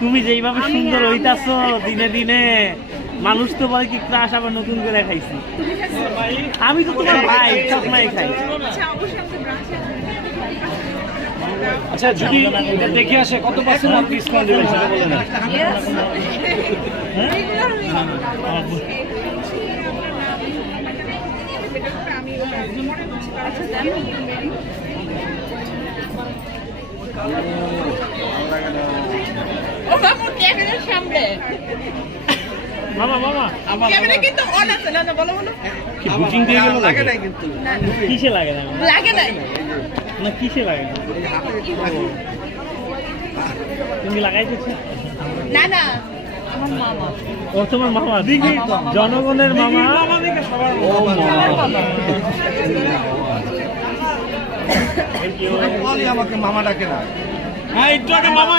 তুমি যেইভাবে সুন্দর হইতাছো দিনে দিনে, মানুষ তো বলে কি ক্রাশ আবার নতুন করে খাইছি। আমি তো তোমার ভাই, সবসময় খাই। আচ্ছা, যদি এটা দেখে আসে কত পার্সেন্ট ডিসকাউন্ট দেবেন সেটা বলে না। মামা মামা ক্যামেরা কিন্তু অন আছে না, না বলো বলো। কি বুকিং দিয়ে গেল লাগে নাই কিন্তু কিসে লাগে না? লাগে নাই। না কিসে লাগে না? তুমি লাগাইতেছো? না না, আমার মামা। ও তোমার মামা, জনগণের মামা। ও মামা, আমাকে মামা ডাকে না। হ্যাঁ, একটু আগে মামা